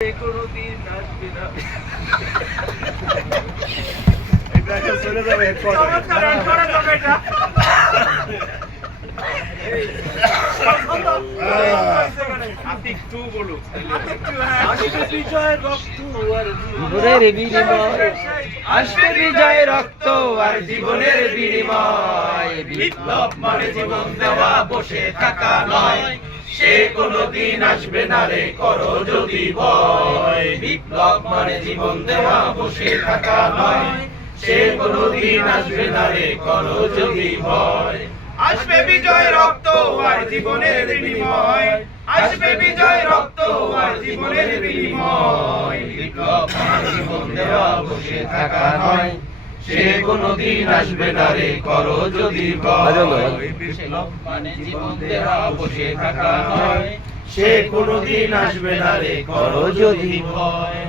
কোনদিন আসবে না। এটা এখন চলে যাবে headquarter এ। চমৎকার রান করা যাবে এটা। আপনি একটু বলুন। আসবে বিজয় রক্ত আর জীবনের বিনিময় আসবে বিজয় রক্ত আর জীবনের বিনিময়। বিপ্লব মানে জীবন দেওয়া, বসে থাকা নয়। সে কোনদিন আসবে না রে, করো যদি ভয়। বিপ্লব মানে জীবন দেওয়া, বসে থাকা নয়। সে কোনদিন আসবে না রে, করো যদি ভয়। আসবে বিজয় রক্ত আর জীবনের বিনিময়। আসবে বিজয় রক্ত আর জীবনের বিনিময়। বিপ্লব মানে জীবন দেওয়া, বসে থাকা নয়। সে কোনদিন আসবে না রে, করো যদি ভয়। বিপ্লব মানে জীবন দেওয়া, বসে থাকা নয়। সে কোনদিন আসবে না রে, করো যদি ভয়।